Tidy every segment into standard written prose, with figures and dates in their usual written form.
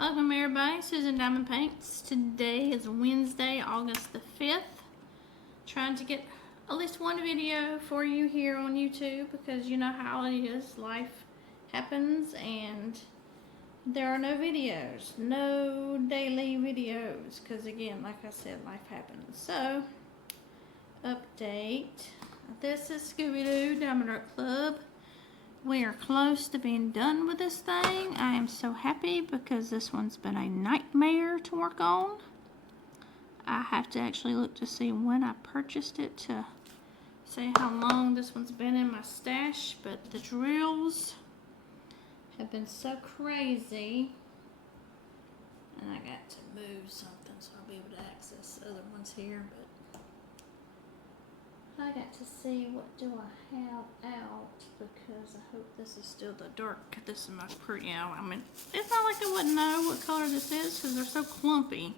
Welcome everybody, Susan Diamond Paints. Today is Wednesday, August the 5th. Trying to get at least one video for you here on YouTube because you know how it is. Life happens and there are no videos, no daily videos because again, like I said, life happens. So, update. This is Scooby Diamond Art Club. We are close to being done with this thing. I am so happy because this one's been a nightmare to work on. I have to actually look to see when I purchased it to see how long this one's been in my stash, but the drills have been so crazy. And I got to move something so I'll be able to access the other ones here, but I got to see what do I have out because I hope this is still the dark. This is my pretty, I mean, it's not like I wouldn't know what color this is because they're so clumpy.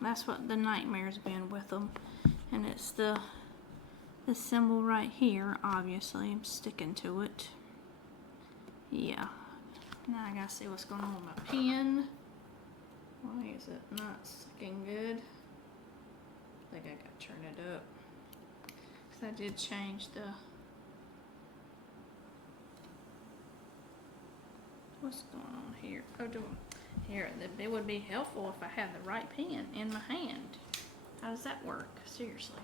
That's what the nightmare's been with them. And it's the symbol right here, obviously. I'm sticking to it. Yeah. Now I gotta see what's going on with my pen. Why is it not sticking good? I think I gotta turn it up because I did change the what's going on here. Oh, here it would be helpful if I had the right pen in my hand. How does that work? Seriously.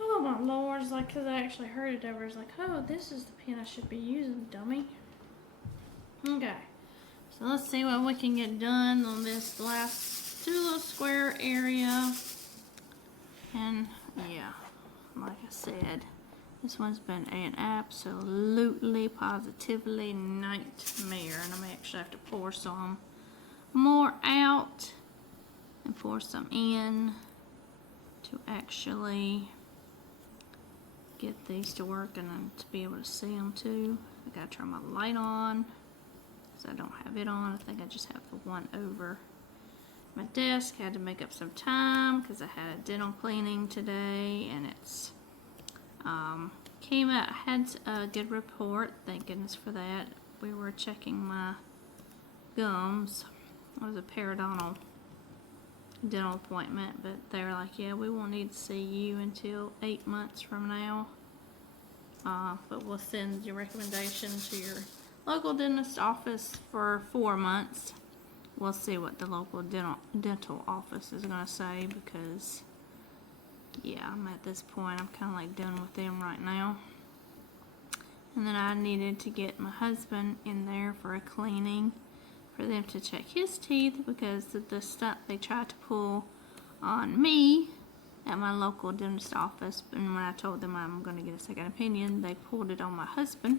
Oh my lord! It's like because I actually heard it over. It's like, oh, this is the pen I should be using, dummy. Okay, so let's see what we can get done on this last two little square area. And yeah, like I said, this one's been an absolutely positively nightmare, and I may actually have to pour some more out and pour some in to actually get these to work and to be able to see them too. I gotta turn my light on because I don't have it on. I think I just have the one over my desk. Had to make up some time because I had a dental cleaning today and it's came out, had a good report, thank goodness for that. We were checking my gums. It was a periodontal dental appointment, but they were like, yeah, we won't need to see you until 8 months from now, but we'll send your recommendation to your local dentist office for 4 months. We'll see what the local dental office is going to say because, yeah, I'm at this point, I'm kind of like done with them right now. And then I needed to get my husband in there for a cleaning for them to check his teeth because the stunt they tried to pull on me at my local dentist office, and when I told them I'm going to get a second opinion, they pulled it on my husband,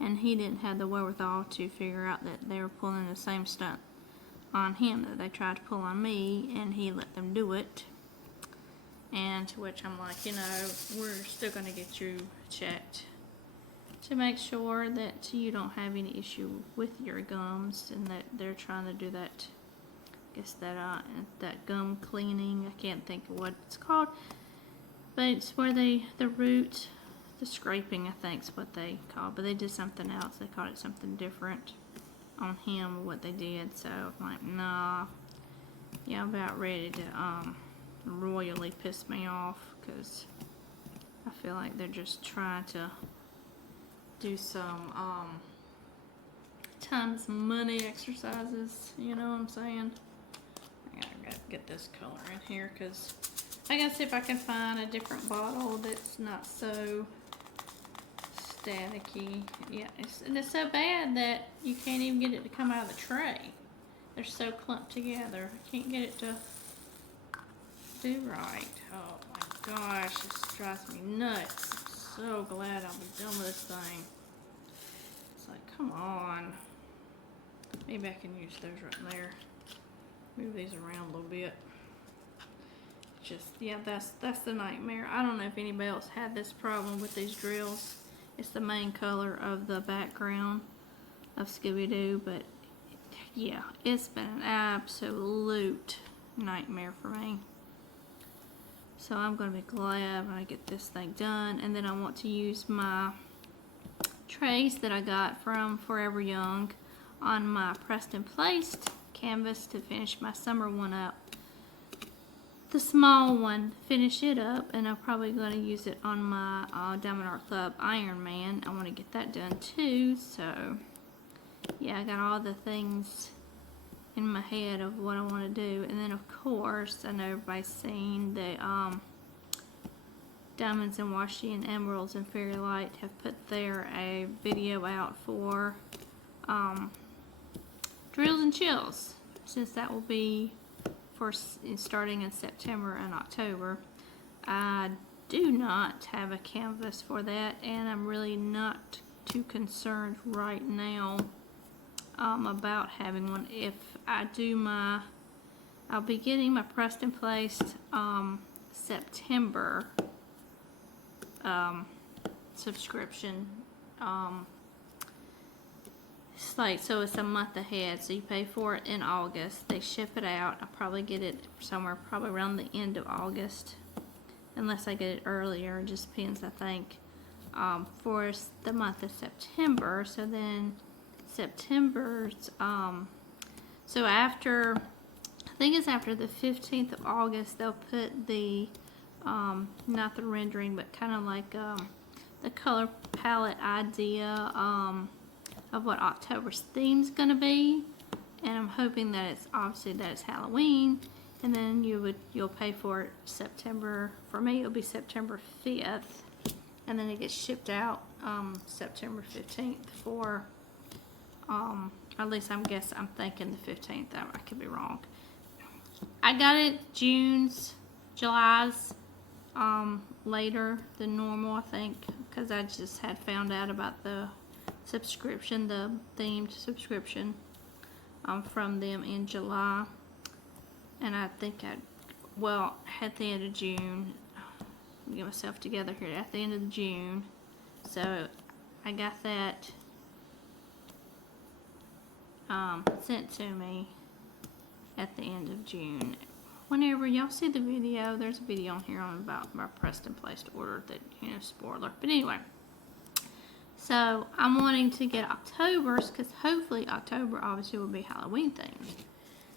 and he didn't have the wherewithal to figure out that they were pulling the same stunt on him that they tried to pull on me, and he let them do it. And to which I'm like, you know, we're still going to get you checked to make sure that you don't have any issue with your gums, and that they're trying to do that, I guess that gum cleaning. I can't think of what it's called, but it's where the root, the scraping, I think is what they call it, but they did something else. They called it something different on him, what they did. So I'm like, nah, yeah, I'm about ready to royally piss me off because I feel like they're just trying to do some times money exercises, you know what I'm saying? I gotta get this color in here because I gotta see if I can find a different bottle that's not so staticky. Yeah, it's so bad that you can't even get it to come out of the tray. They're so clumped together. I can't get it to do right. Oh my gosh, this drives me nuts. I'm so glad I'll be done with this thing. It's like, come on. Maybe I can use those right there. Move these around a little bit. Just, yeah, that's the nightmare. I don't know if anybody else had this problem with these drills. It's the main color of the background of Scooby-Doo, but yeah, it's been an absolute nightmare for me. So I'm going to be glad when I get this thing done, and then I want to use my trays that I got from Forever Young on my pressed and placed canvas to finish my summer one up. The small one, finish it up, and I'm probably going to use it on my Diamond Art Club Iron Man. I want to get that done too, so yeah, I got all the things in my head of what I want to do. And then of course, I know everybody's seen the Diamonds and Washi and Emeralds and Fairy Light have put a video out for Drills and Chills, since that will be for starting in September and October. I do not have a canvas for that, and I'm really not too concerned right now about having one. If I do I'll be getting my pressed and placed September subscription. It's like, so it's a month ahead, so you pay for it in August. They ship it out. I'll probably get it somewhere probably around the end of August, unless I get it earlier. It just depends, I think, for the month of September. So then September's so after, I think it's after the 15th of August, they'll put the not the rendering, but kind of like the color palette idea of what October's theme's gonna be. And I'm hoping that it's obviously that it's Halloween, and then you'll pay for it September. For me, it'll be September 5th, and then it gets shipped out September 15th for at least I'm thinking the 15th. I could be wrong. I got it July's later than normal, I think, because I just had found out about the subscription, the themed subscription from them in July, and I think at the end of June, get myself together here, at the end of June, so I got that sent to me at the end of June. Whenever y'all see the video, there's a video on here about my pressed and placed order that, spoiler. But anyway, so I'm wanting to get October's, because hopefully October obviously will be Halloween themed.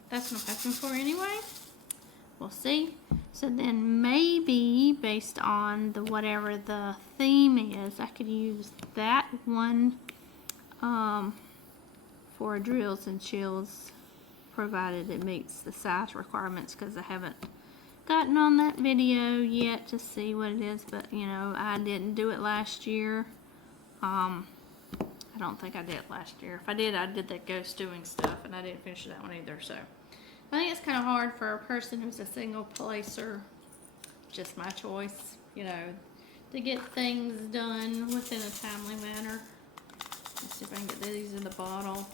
That's what I'm hoping for anyway. We'll see. So then maybe based on whatever the theme is, I could use that one for Drills and Chills, provided it meets the size requirements, because I haven't gotten on that video yet to see what it is. But I didn't do it last year. I don't think I did it last year. If I did that ghost doing stuff, and I didn't finish that one either. So I think it's kind of hard for a person who's a single placer, just my choice, to get things done within a timely manner. Let's see if I can get these in the bottle.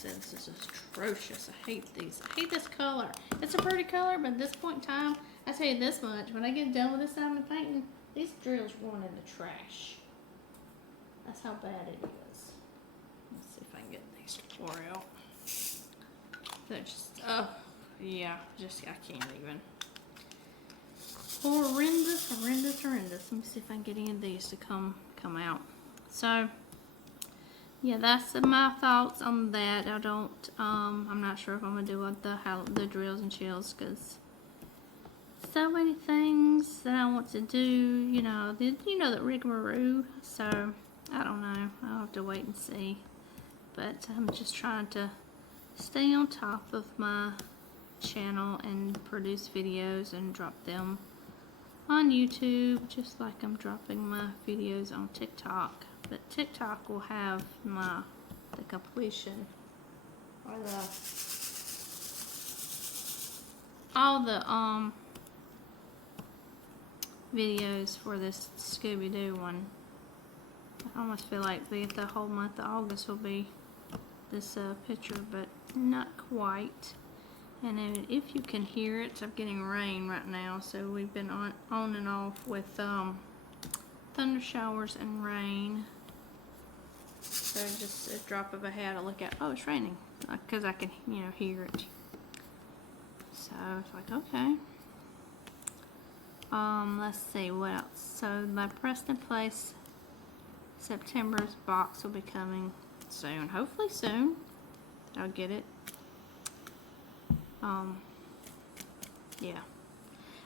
This is atrocious. I hate these. I hate this color. It's a pretty color, but at this point in time, I tell you this much: when I get done with this diamond painting, these drills going in the trash. That's how bad it is. Let's see if I can get these to pour out. They're just, yeah, I can't even. Horrendous. Let me see if I can get any of these to come out. So, yeah, that's my thoughts on that. I'm not sure if I'm gonna do the Drills and Chills, because so many things that I want to do, that rigmarole. So I don't know. I'll have to wait and see. But I'm just trying to stay on top of my channel and produce videos and drop them on YouTube, just like I'm dropping my videos on TikTok. But TikTok will have the completion, or all the videos for this Scooby-Doo one. I almost feel like the whole month of August will be this picture, but not quite. And then if you can hear it, I'm getting rain right now, so we've been on and off with thunder showers and rain. So just a drop of a hat, I look at, oh, it's raining, because I can, hear it. So it's like, okay. Let's see what else. So my pressed and placed September's box will be coming soon. Hopefully soon. I'll get it. Yeah.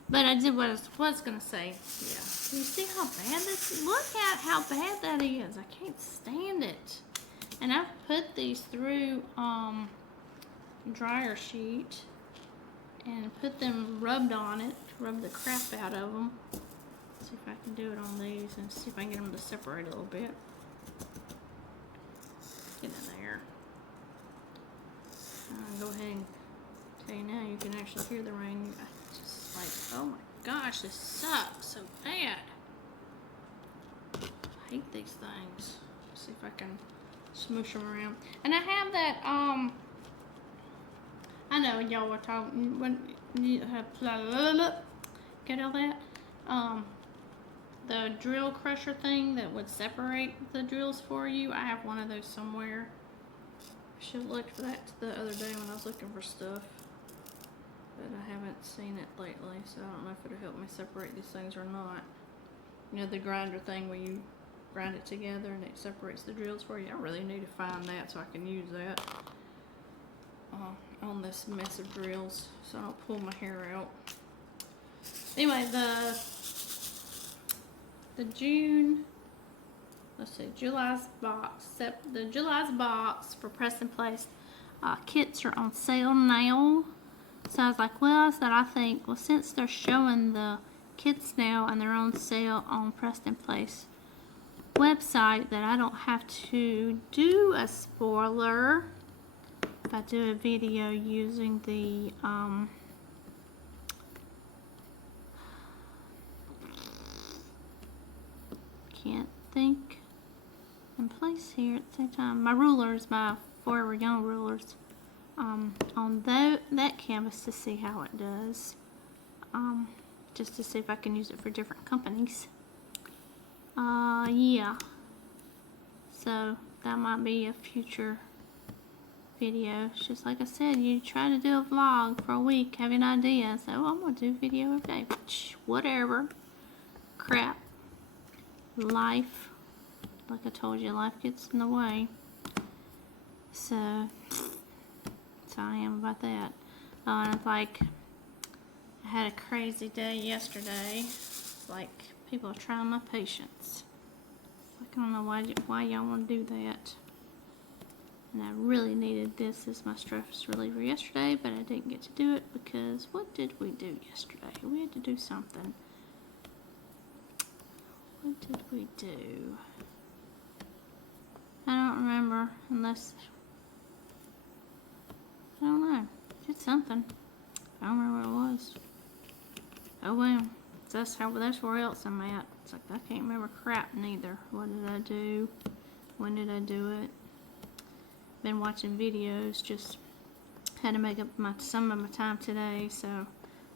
But I did what I was gonna say. Yeah. You see how bad this is? Look at how bad that is. I can't stand it. And I've put these through dryer sheet and put them rubbed on it, rub the crap out of them. See if I can do it on these and see if I can get them to separate a little bit. Get in there. I'll go ahead and tell you now, you can actually hear the rain. Just like, oh my gosh, this sucks so bad. I hate these things. See if I can smoosh them around. And I have that, I know y'all were talking, when you have, get all that? The drill crusher thing that would separate the drills for you. I have one of those somewhere. I should have looked for that the other day when I was looking for stuff. But I haven't seen it lately, so I don't know if it'll help me separate these things or not. You know, the grinder thing where you grind it together and it separates the drills for you. I really need to find that so I can use that on this mess of drills so I don't pull my hair out. Anyway, the June, let's see, July's box, the July's box for press and place kits are on sale now. So I was like, well, I think, well, since they're showing the kits now and they're on sale on Press and Place website, that I don't have to do a spoiler if I do a video using the can't think in place here at the same time. My rulers, my Forever Young rulers, on that canvas to see how it does. Just to see if I can use it for different companies. Yeah. So that might be a future video. It's just like I said, you try to do a vlog for a week, have an idea, so I'm gonna do video every day. Whatever. Crap. Life. Like I told you, life gets in the way. So I am about that. And it's like, I had a crazy day yesterday. It's like, people are trying my patience. Like, I don't know why y'all want to do that. And I really needed this as my stress reliever yesterday, but I didn't get to do it because what did we do yesterday? We had to do something. What did we do? I don't remember, unless, I don't know. Did something. I don't remember what it was. Oh well. That's where else I'm at. It's like I can't remember crap neither. What did I do? When did I do it? Been watching videos. Just had to make up some of my time today. So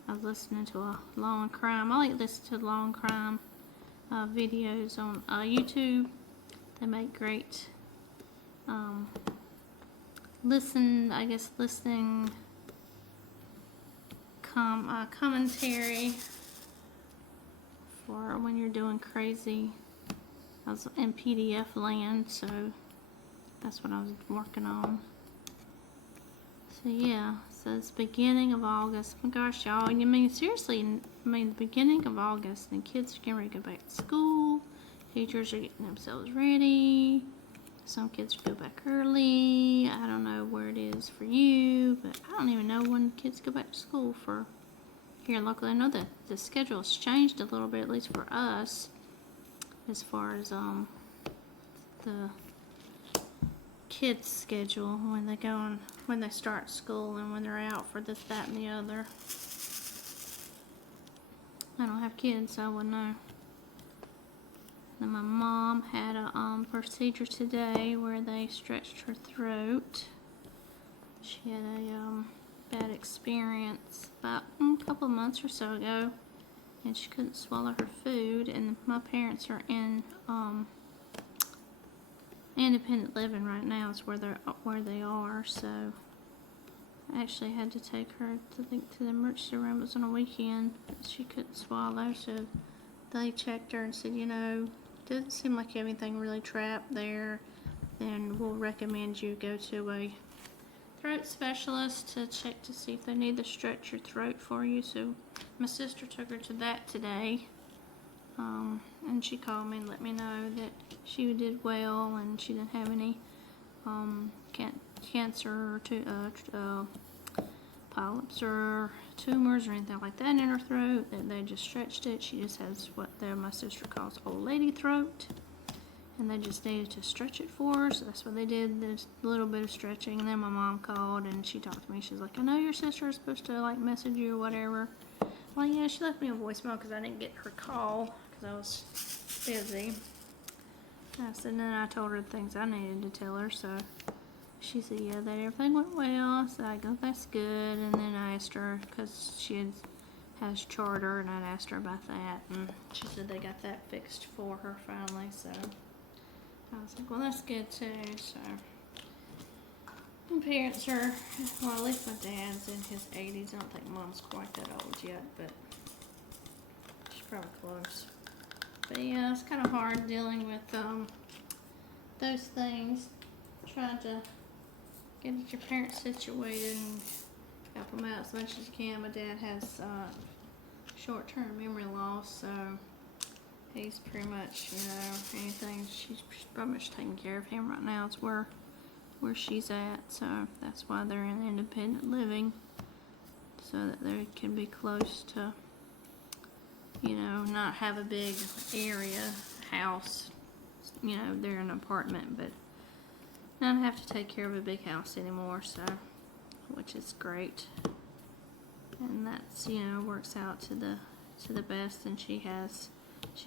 I was listening to a law and crime. I like to listen to law and crime videos on YouTube. They make great listening commentary for when you're doing crazy. I was in PDF land, so that's what I was working on. So yeah, so it's beginning of August. Oh my gosh, y'all, I mean, seriously, the beginning of August, and kids are getting ready to go back to school. Teachers are getting themselves ready. Some kids go back early. I don't know where it is for you, but I don't even know when kids go back to school for here locally. I know that the schedule's changed a little bit, at least for us, as far as the kids' schedule when they go on, when they start school and when they're out for this, that, and the other. I don't have kids, so I wouldn't know. Then my mom had a procedure today where they stretched her throat. She had a bad experience about a couple of months or so ago, and she couldn't swallow her food. And my parents are in independent living right now. Is where they are. So I actually had to take her to the emergency room. It was on a weekend. She couldn't swallow, so they checked her and said, you know, doesn't seem like you have anything really trapped there, then we'll recommend you go to a throat specialist to check to see if they need to stretch your throat for you. So my sister took her to that today, and she called me and let me know that she did well and she didn't have any cancer or polyps or tumors or anything like that in her throat, that they just stretched it. She just has what my sister calls old lady throat, and they just needed to stretch it for her, so that's what they did. There's a little bit of stretching, and then my mom called and she talked to me. She's like, I know your sister is supposed to like message you or whatever. Well, yeah, she left me a voicemail because I didn't get her call because I was busy. I said, and then I told her the things I needed to tell her, so she said, yeah, that everything went well. So I go, that's good. And then I asked her, because she has charter, and I'd asked her about that, and she said they got that fixed for her finally. So I was like, well, that's good too. So my parents are, well, at least my dad's in his 80s. I don't think mom's quite that old yet, but she's probably close. But yeah, it's kind of hard dealing with those things, trying to get your parents situated and help them out as much as you can. My dad has short-term memory loss, so he's pretty much, anything, she's pretty much taking care of him right now. It's where she's at, so that's why they're in independent living, so that they can be close to, not have a big area, house, they're in an apartment, but not have to take care of a big house anymore, so, which is great. And that's, works out to the best, and she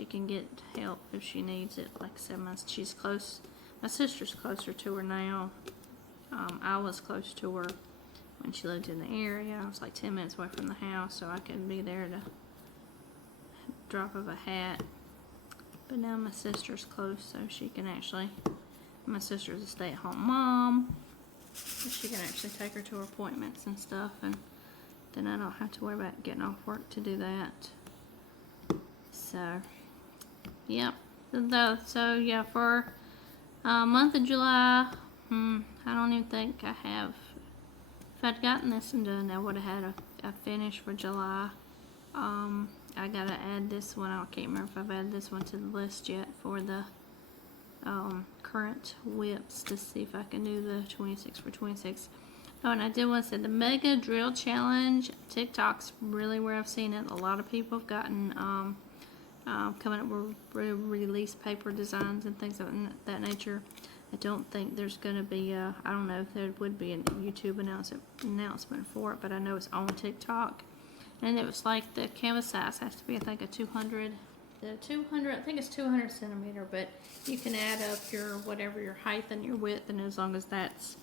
can get help if she needs it. Like I said, she's close. My sister's closer to her now. I was close to her when she lived in the area. I was like 10 minutes away from the house, so I couldn't be there to drop of a hat. But now my sister's close, so she can actually, my sister's a stay-at-home mom, so she can actually take her to her appointments and stuff, and then I don't have to worry about getting off work to do that. So, yep. So yeah, for month of July, I don't even think I have. If I'd gotten this one done, I would have had a finish for July. I gotta add this one. I can't remember if I've added this one to the list yet for the current WIPs, to see if I can do the 26 for 26. Oh, and I did want to say the Mega Drill Challenge. TikTok's really where I've seen it. A lot of people have gotten coming up with release paper designs and things of that nature. I don't think there's going to be I don't know if there would be a YouTube announcement for it, but I know it's on TikTok. And it was like the canvas size has to be, I think, a 200. I think it's 200 centimeter, but you can add up your whatever your height and your width, and as long as that's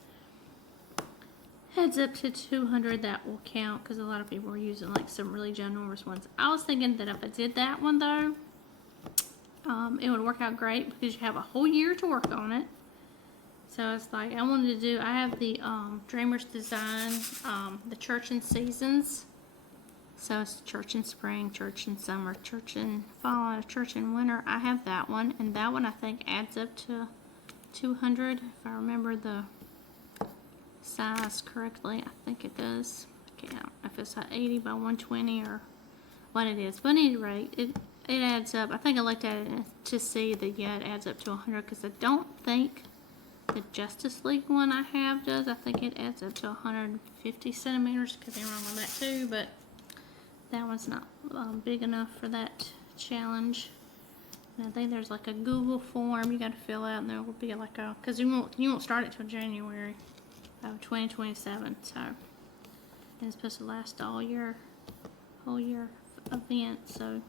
adds up to 200, that will count, because a lot of people are using like some really ginormous ones. I was thinking that if I did that one though, it would work out great because you have a whole year to work on it. So it's like I wanted to do. I have the Dreamers Design, the Church in Seasons. So it's church in spring, church in summer, church in fall, and a church in winter. I have that one, and that one I think adds up to 200 if I remember the size correctly. I think it does. I don't know if it's 80 by 120 or what it is, but at any rate, it adds up. I think I looked at it to see that, yeah, it adds up to 100, because I don't think the Justice League one I have does. I think it adds up to 150 centimeters. Could be wrong on that too, but that one's not big enough for that challenge. And I think there's like a Google form you got to fill out, and there will be like a, because you won't start it till January of 2027. So and it's supposed to last all year, whole year event. So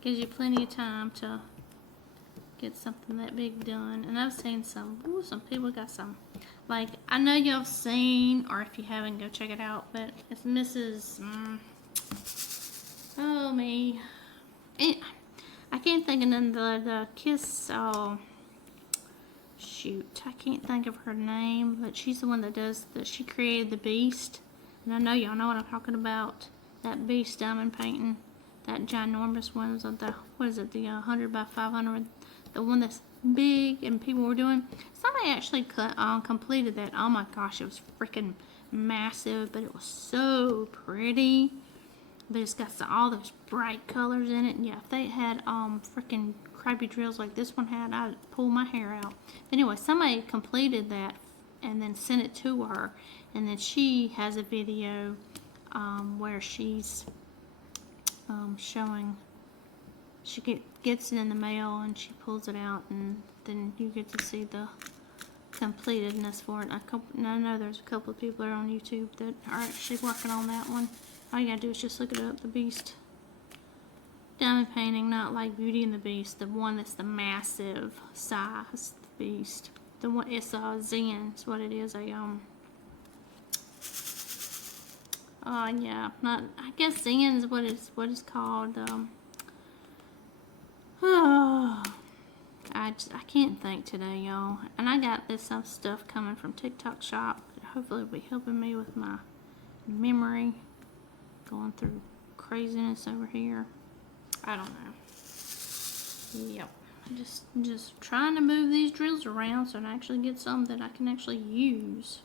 gives you plenty of time to get something that big done. And I've seen some people got some, like, I know y'all have seen, or if you haven't, go check it out, but it's Mrs. Oh me, I can't think of the Kiss. Oh shoot, I can't think of her name, but she's the one that does she created the Beast, and I know y'all know what I'm talking about. That Beast diamond painting, that ginormous one is the, what is it, the 100 by 500, the one that's big and people were doing. Somebody actually completed that. Oh my gosh, it was freaking massive, but it was so pretty. But it's got all those bright colors in it. And yeah, if they had freaking crappy drills like this one had, I'd pull my hair out. Anyway, somebody completed that and then sent it to her, and then she has a video where she's showing, she gets it in the mail and she pulls it out, and then you get to see the completedness for it. I know there's a couple of people that are on YouTube that are actually working on that one. All you gotta do is just look it up, the Beast diamond painting, not like Beauty and the Beast, the one that's the massive size, the Beast. The one, it's Zen, is what it is. Yeah, not, I guess Zen is what it's called. I can't think today, y'all. And I got this stuff coming from TikTok Shop. Hopefully it'll be helping me with my memory. Going through craziness over here. I don't know. Yep. Just trying to move these drills around so I actually get some that I can actually use.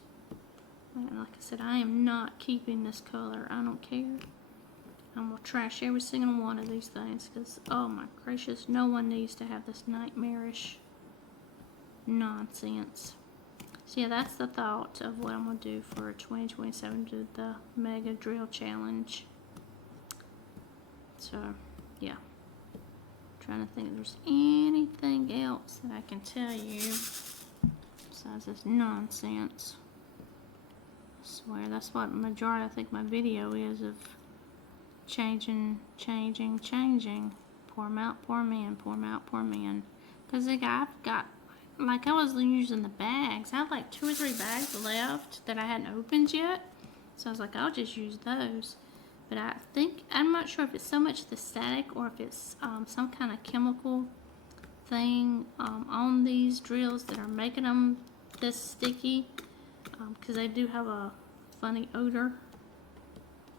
And like I said, I am not keeping this color. I don't care. I'm going to trash every single one of these things because, oh my gracious, no one needs to have this nightmarish nonsense. So yeah, that's the thought of what I'm going to do for 2027, do the Mega Drill Challenge. So, yeah. Trying to think if there's anything else that I can tell you besides this nonsense. I swear, that's what majority, I think, my video is, of changing. Pour 'em out, pour 'em in, pour 'em out, pour 'em in. Because I've got, like, I was using the bags. I have like 2 or 3 bags left that I hadn't opened yet. So I was like, I'll just use those. But I think, I'm not sure if it's so much the static or if it's some kind of chemical thing on these drills that are making them this sticky. Because they do have a funny odor.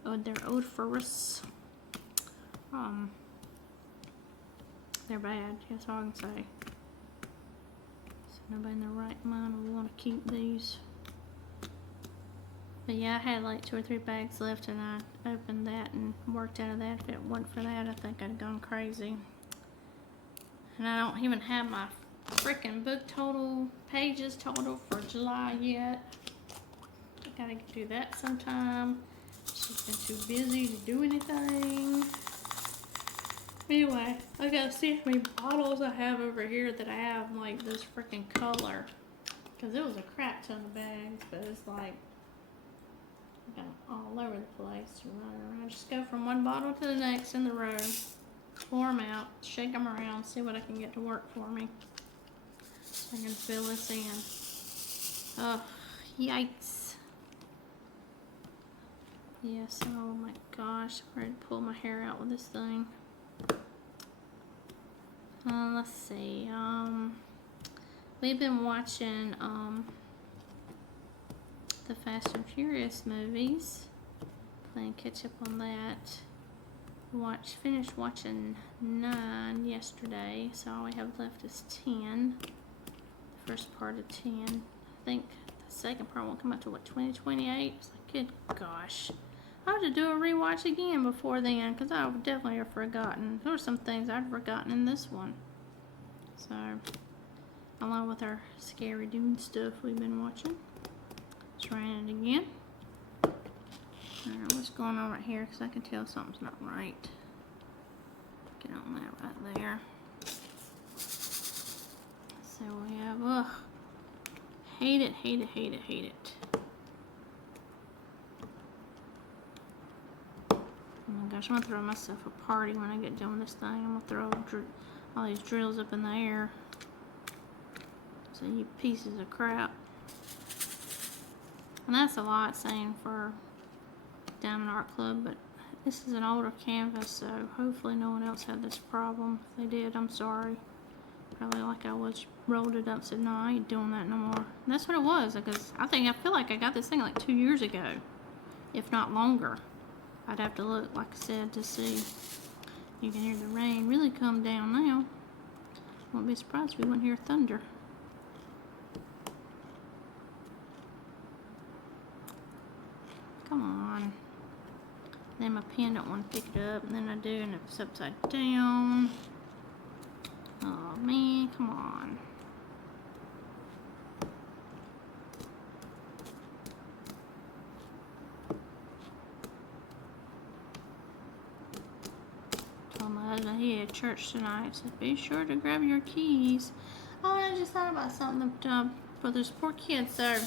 Oh, they're odoriferous. They're bad, that's all I can say. So nobody in their right mind would want to keep these. But yeah, I had like 2 or 3 bags left, and I opened that and worked out of that. If it wasn't for that, I think I'd have gone crazy. And I don't even have my freaking book total, pages total for July yet. I gotta do that sometime. She's been too busy to do anything. Anyway, I gotta see how many bottles I have over here that I have like this freaking color. Because it was a crap ton of bags, but it's like all over the place. Running around. Just go from one bottle to the next in the row. Pour them out, shake them around, see what I can get to work for me. So I can fill this in. Oh, yikes. Yes, oh my gosh, I'm ready to pull my hair out with this thing. Let's see, we've been watching, the Fast and Furious movies, playing catch up on that. Finished watching 9 yesterday, so all we have left is 10. The first part of 10. I think the second part won't come out till what, 2028? It's like, good gosh. I'll have to do a rewatch again before then, because I would definitely have forgotten. There were some things I'd forgotten in this one. So, along with our Scary Dune stuff we've been watching. Trying it again. Alright, what's going on right here? Because I can tell something's not right. Get on that right there. So we have, ugh. Hate it, hate it, hate it, hate it. Oh my gosh, I'm going to throw myself a party when I get done with this thing. I'm going to throw all these drills up in the air. So you pieces of crap. And that's a lot saying for Diamond Art Club, but this is an older canvas, so hopefully no one else had this problem. If they did, I'm sorry. Probably like I was, rolled it up and said, no, I ain't doing that no more. And that's what it was, because I feel like I got this thing like 2 years ago, if not longer. I'd have to look, like I said, to see. You can hear the rain really come down now. Wouldn't be surprised if we wouldn't hear thunder. Come on. Then my pen don't want to pick it up, and then I do, and it's upside down. Oh man, come on. Told my husband he had church tonight, so be sure to grab your keys. Oh, and I just thought about something for those poor kids. So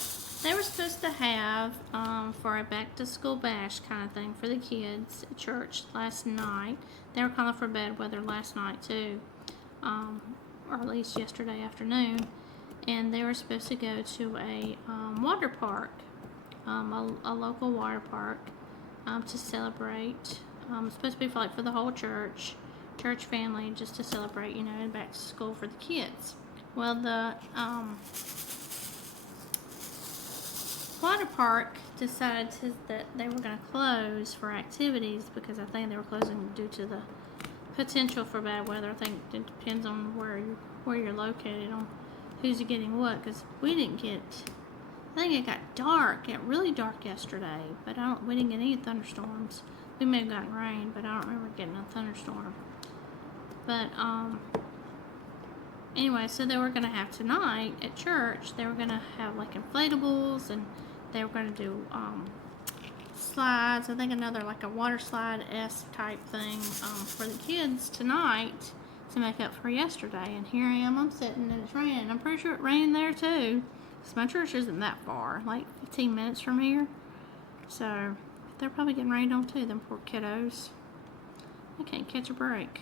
they were supposed to have for a back to school bash kind of thing for the kids at church last night. They were calling for bad weather last night too, or at least yesterday afternoon. And they were supposed to go to a water park, a local water park, to celebrate. It's supposed to be for the whole church family, just to celebrate, you know, back to school for the kids. Well, the water park decided that they were going to close for activities because I think they were closing due to the potential for bad weather. I think it depends on where you're located on who's getting what, because we didn't get, I think it got really dark yesterday, but we didn't get any thunderstorms. We may have gotten rain, but I don't remember getting a thunderstorm. But anyway, so they were going to have tonight at church, they were going to have like inflatables, and they were going to do slides. I think another like a water slide-esque type thing for the kids tonight to make up for yesterday. And here I am, I'm sitting and it's raining. I'm pretty sure it rained there too, because my church isn't that far, like 15 minutes from here. So they're probably getting rained on too, them poor kiddos. They can't catch a break.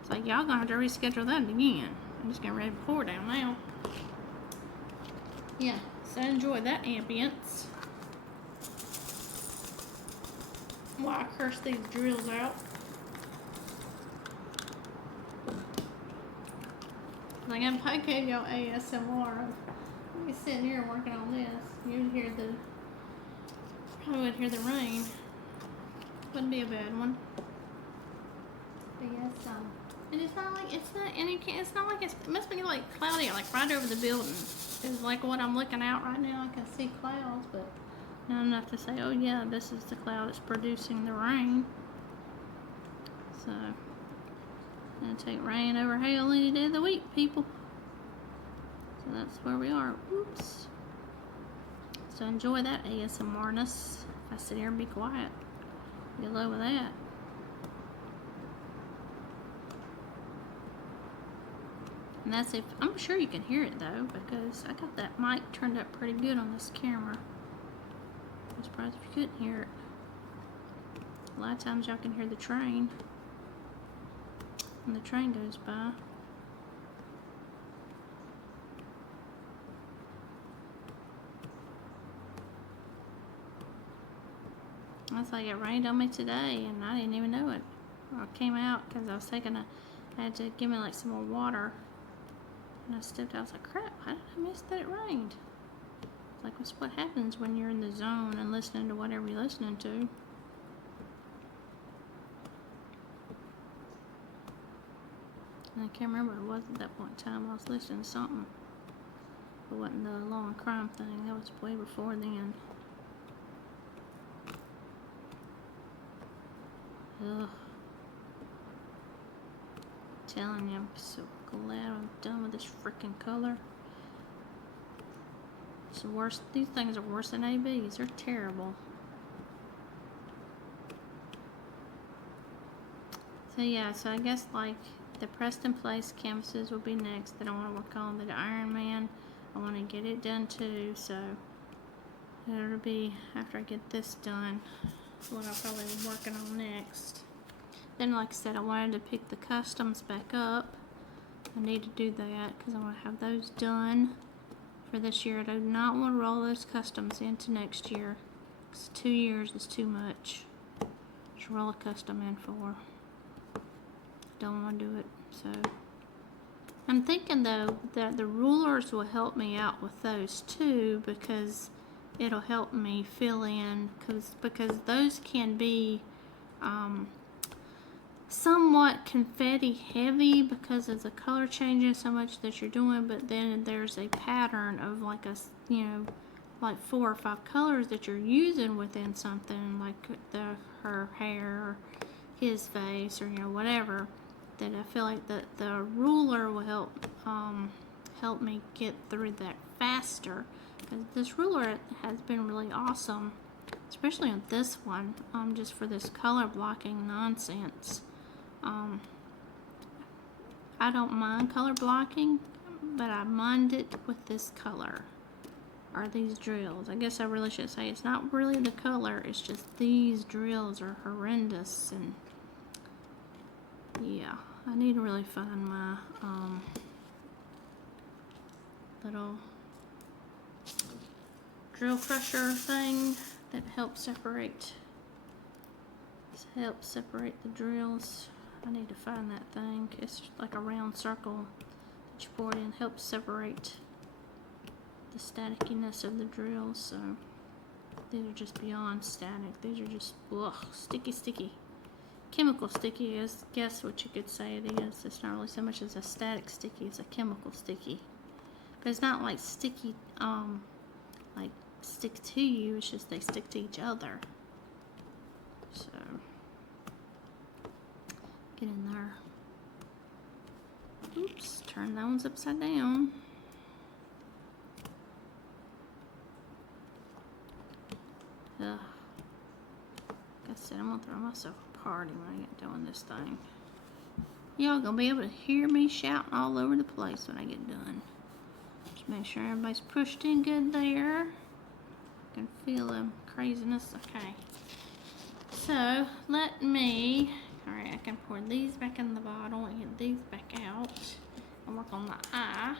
It's like, y'all gonna have to reschedule that again. I'm just getting ready to pour down now. Yeah, so enjoy that ambience. While I curse these drills out. Like I'm giving y'all ASMR. I'm just sitting here working on this. You'd hear probably wouldn't hear the rain. Wouldn't be a bad one. But yes, and it's not like it must be like cloudy, like right over the building. It's like what I'm looking out right now. I can see clouds, but not enough to say, oh yeah, this is the cloud that's producing the rain. So, gonna take rain over hail any day of the week, people. So that's where we are. Oops. So enjoy that ASMR-ness. If I sit here and be quiet, get low with that. And that's if, I'm sure you can hear it though, because I got that mic turned up pretty good on this camera. I'm surprised if you couldn't hear it. A lot of times y'all can hear the train when the train goes by. It's like it rained on me today and I didn't even know it. I came out because I had to give me like some more water. And I stepped out, I was like, crap, how did I miss that it rained? It's like, what's what happens when you're in the zone and listening to whatever you're listening to. And I can't remember what it was at that point in time. I was listening to something. It wasn't the law and crime thing. That was way before then. Ugh. Telling you, I'm so glad I'm done with this freaking color. It's worse. These things are worse than ABs. They're terrible. So yeah, so I guess like the Preston Place canvases will be next that I want to work on. The Iron Man, I want to get it done too. So it'll be after I get this done. What I'll probably be working on next. Then, like I said, I wanted to pick the customs back up. I need to do that because I want to have those done for this year. I do not want to roll those customs into next year. 'Cause 2 years is too much to roll a custom in for. Don't want to do it. So I'm thinking though that the rulers will help me out with those too, because it'll help me fill in because those can be somewhat confetti heavy because of the color changing so much that you're doing, but then there's a pattern of like like 4 or 5 colors that you're using within something, like her hair or his face or whatever, that I feel like the ruler will help me get through that faster, because this ruler has been really awesome, especially on this one, just for this color blocking nonsense. I don't mind color blocking, but I mind it with this color, or these drills. I guess I really should say it's not really the color, it's just these drills are horrendous. And yeah, I need to really find my little drill crusher thing that helps separate the drills. I need to find that thing. It's like a round circle that you pour it in, helps separate the statickiness of the drills. So these are just beyond static. These are just sticky. Chemical sticky is, guess what you could say it is. It's not really so much as a static sticky, it's a chemical sticky. But it's not like sticky, like stick to you, it's just they stick to each other. So, get in there. Oops, turn that one's upside down. Ugh. Like I said, I'm gonna throw myself a party when I get done with this thing. Y'all gonna be able to hear me shouting all over the place when I get done. Just make sure everybody's pushed in good there. I can feel the craziness. Okay. So, let me, alright, I can pour these back in the bottle and get these back out and work on the eye.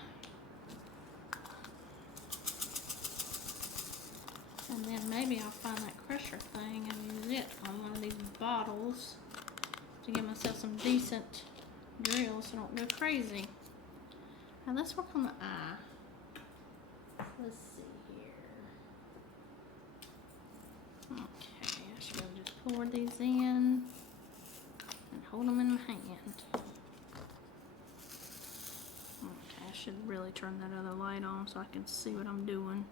And then maybe I'll find that crusher thing and use it on one of these bottles to give myself some decent drills so I don't go crazy. Now let's work on the eye. Let's see here. Okay, I should be able to just pour these in and hold them in my hand. Okay, I should really turn that other light on so I can see what I'm doing.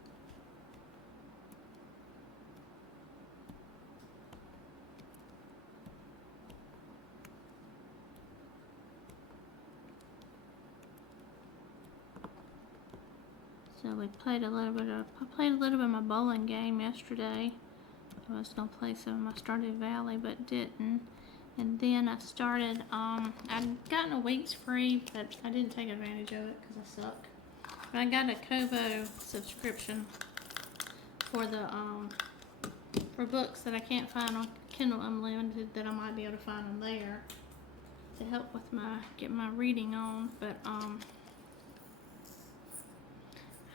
So I played a little bit of my bowling game yesterday. I was gonna play some of my Stardew Valley, but didn't. And then I started, I'd gotten a week's free, but I didn't take advantage of it because I suck. But I got a Kobo subscription for the, for books that I can't find on Kindle Unlimited that I might be able to find on there to help with getting my reading on. But,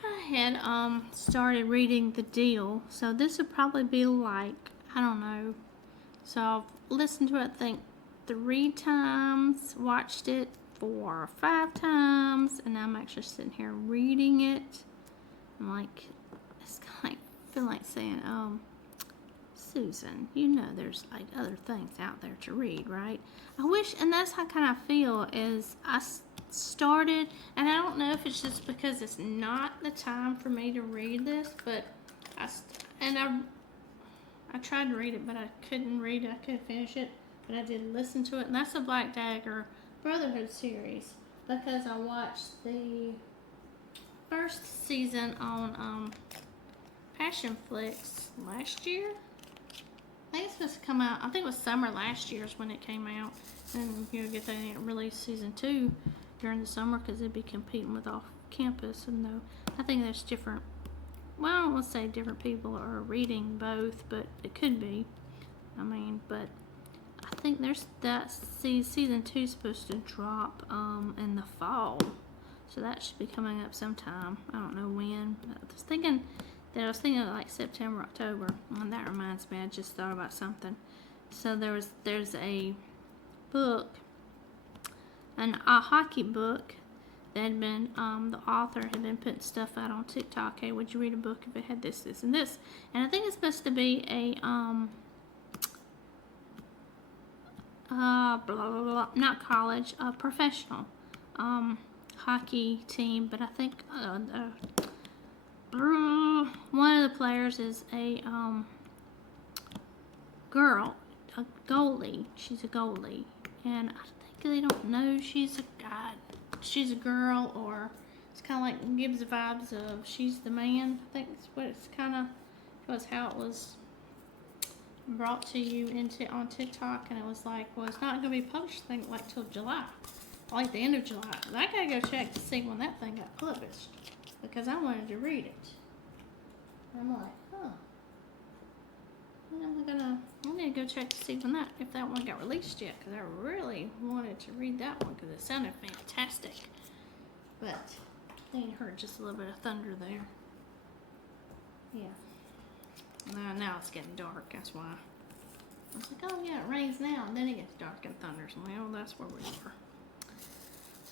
I had started reading The Deal, so this would probably be like, I don't know, so I've listened to it I think 3 times, watched it 4 or 5 times, and now I'm actually sitting here reading it. I'm like, it's kind of feel like saying, Susan, you know there's like other things out there to read, right? I wish, and that's how kind of feel is I started, and I don't know if it's just because it's not the time for me to read this, but I tried to read it, but I couldn't read it. I couldn't finish it, but I did listen to it, and that's the Black Dagger Brotherhood series because I watched the first season on Passion Flix last year. I think it's supposed to come out, I think it was summer last year is when it came out, and you know, get that release season 2 during the summer because it'd be competing with off campus. And though I think there's different, well, I don't want to say different people are reading both, but it could be. I mean, but I think there's that season 2 is supposed to drop in the fall, so that should be coming up sometime. I don't know when. I was thinking like September, October. And that reminds me, I just thought about something. So there's a book, a hockey book that had been, the author had been putting stuff out on TikTok. Hey, would you read a book if it had this, this, and this? And I think it's supposed to be blah, blah, blah, not college, professional, hockey team, but I think, one of the players is a, girl, a goalie. She's a goalie, and I think they don't know she's a girl, or it's kind of like gives the vibes of she's the man. I think that's what it's kind of was how it was brought to you on TikTok, and it was like, well, it's not going to be published, I think, like till July, like the end of July. And I gotta go check to see when that thing got published because I wanted to read it. I'm like, huh. I need to go check to see if that one got released yet, because I really wanted to read that one because it sounded fantastic. But I think I heard just a little bit of thunder there. Yeah. Now it's getting dark, that's why. I was like, oh yeah, it rains now, and then it gets dark and thunders. Well, that's where we were.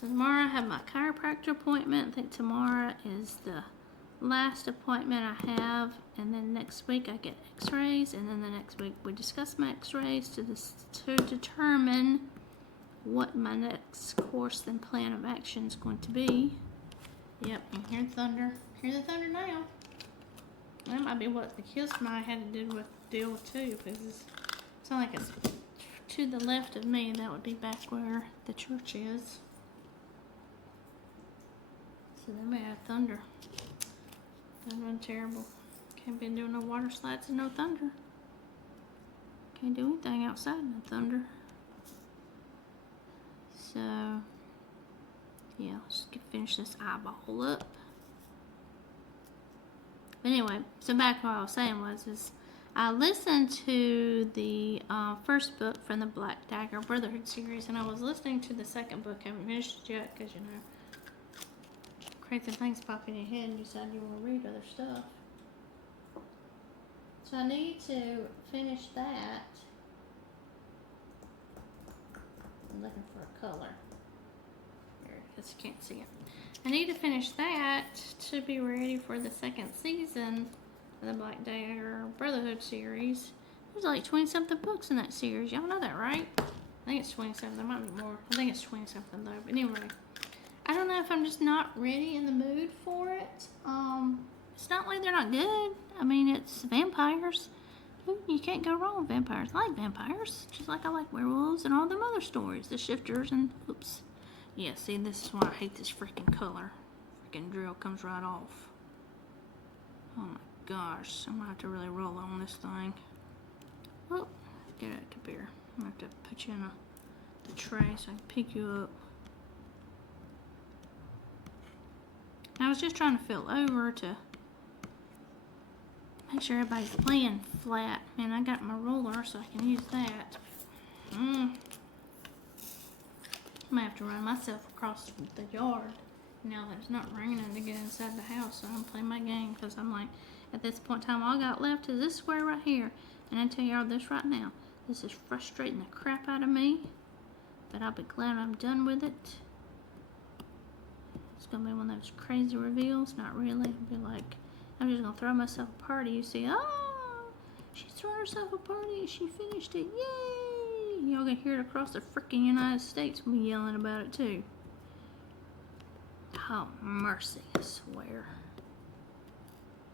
So tomorrow I have my chiropractor appointment. I think tomorrow is the last appointment I have, and then next week I get x-rays, and then the next week we discuss my x-rays to determine what my next course and plan of action is going to be. Yep, and hear the thunder. Hear the thunder now. That might be what the kiss I had to deal with too, because it's not like it's to the left of me. That would be back where the church is. So they may have thunder. That was terrible. Can't be doing no water slides and no thunder. Can't do anything outside no thunder. So yeah, let's finish this eyeball up. But anyway, so back to what I was saying is I listened to the first book from the Black Dagger Brotherhood series, and I was listening to the second book. I haven't finished it yet because, you know, crazy things pop in your head and you decide you want to read other stuff. So I need to finish that. I'm looking for a color. There it is, you can't see it. I need to finish that to be ready for the second season of the Black Dagger Brotherhood series. There's like 20-something books in that series. Y'all know that, right? I think it's 27. There might be more. I think it's 20-something though. But anyway, I don't know if I'm just not ready in the mood for it. It's not like they're not good. I mean, it's vampires. You can't go wrong with vampires. I like vampires, just like I like werewolves and all them other stories. The shifters and oops. Yeah, see, this is why I hate this freaking color. Freaking drill comes right off. Oh my gosh, I'm gonna have to really roll on this thing. Oh, get it up here. I'm gonna have to put you in the tray so I can pick you up. I was just trying to fill over to make sure everybody's laying flat. And I got my roller so I can use that. I might have to run myself across the yard now that it's not raining to get inside the house, so I'm playing my game because I'm like, at this point in time, all I got left is this square right here. And I tell y'all this right now, this is frustrating the crap out of me, but I'll be glad I'm done with it. It's gonna be one of those crazy reveals. Not really. It'll be like, I'm just gonna throw myself a party. You see, oh, she's throwing herself a party and she finished it. Yay! Y'all can hear it across the freaking United States me yelling about it too. Oh, mercy, I swear.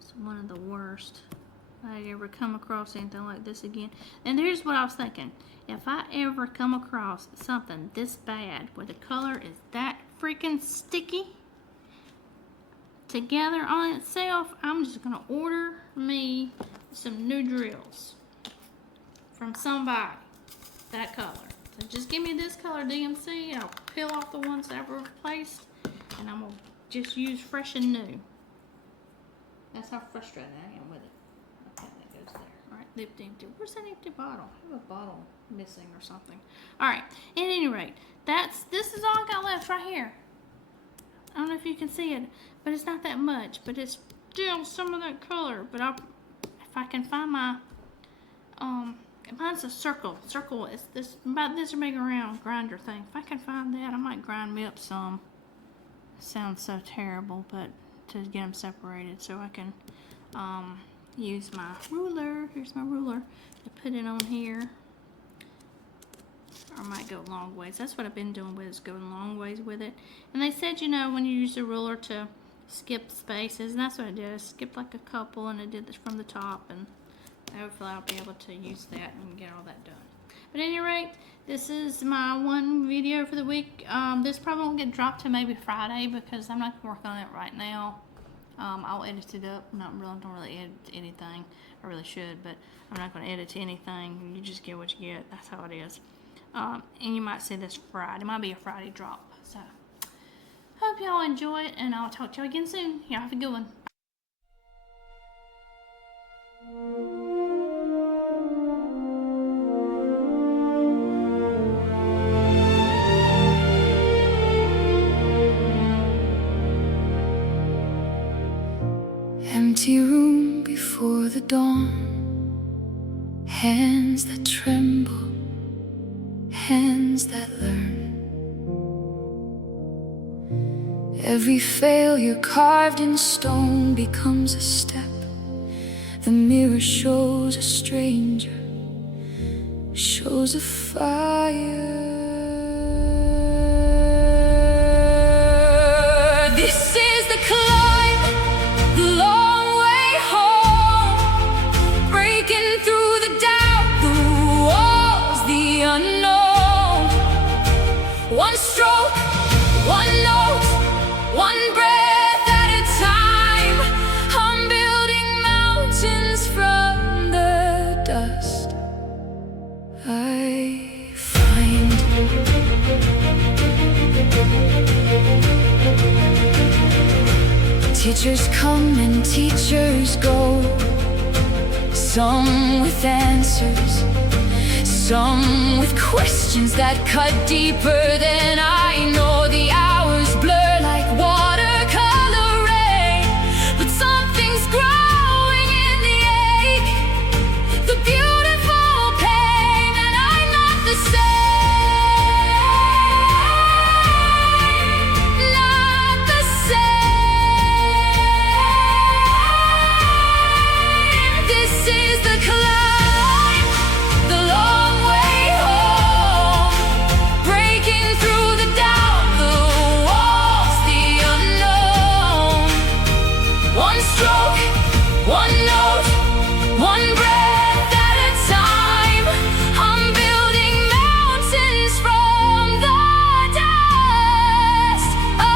It's one of the worst. I'd ever come across anything like this again. And here's what I was thinking. If I ever come across something this bad where the color is that freaking sticky together on itself, I'm just going to order me some new drills from somebody that color. So just give me this color DMC and I'll peel off the ones that I've replaced and I'm going to just use fresh and new. That's how frustrated I am with it. Okay, that goes there. Alright, empty. Where's that empty bottle? I have a bottle missing or something. Alright, at any rate, this is all I got left right here. I don't know if you can see it, but it's not that much, but it's still some of that color. But if I can find my, mine's a circle. Circle is this, about this big around grinder thing. If I can find that, I might grind me up some. It sounds so terrible, but to get them separated so I can use my ruler. Here's my ruler to put it on here. or I might go long ways. That's what I've been doing with it, is going long ways with it. And they said, you know, when you use the ruler to skip spaces, and that's what I did. I skipped like a couple, and I did this from the top, and hopefully I'll be able to use that and get all that done. But at any rate, this is my one video for the week. This probably won't get dropped till maybe Friday because I'm not working on it right now. I'll edit it up. Don't really edit anything. I really should, but I'm not going to edit anything. You just get what you get. That's how it is. And you might see this Friday. It might be a Friday drop. So, hope y'all enjoy it, and I'll talk to you again soon. Y'all have a good one. Empty room before the dawn, hands that tremble, hands that learn. Every failure carved in stone becomes a step. The mirror shows a stranger, shows a fire. This is the climb, the long way home, breaking through the doubt, the walls, the unknown. One stroke, one note, one breath at a time. I'm building mountains from the dust I find. Teachers come and teachers go, some with answers, some with questions that cut deeper than I know. The hours blur like watercolor rain, but something's growing in the ache, the beautiful pain, and I'm not the same. Not the same. This is the climb, the long way home, breaking through the doubt, the walls, the unknown. One stroke, one note, one breath at a time. I'm building mountains from the dust I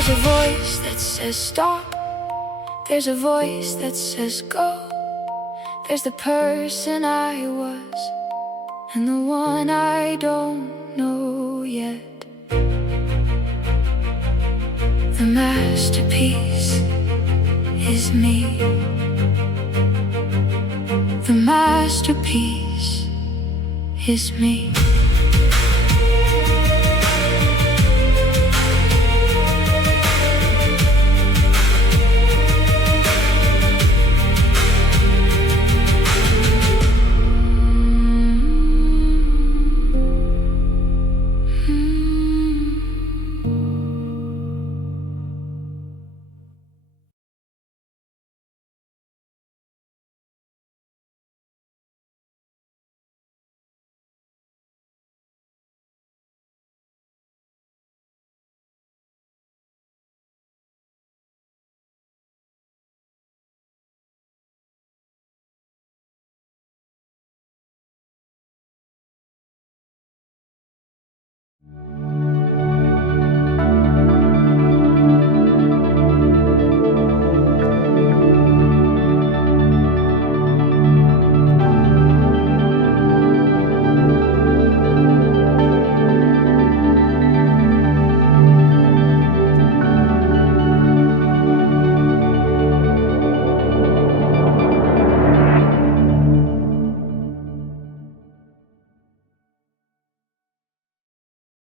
There's a voice that says stop. There's a voice that says go. There's the person I was, and the one I don't know yet. The masterpiece is me. The masterpiece is me.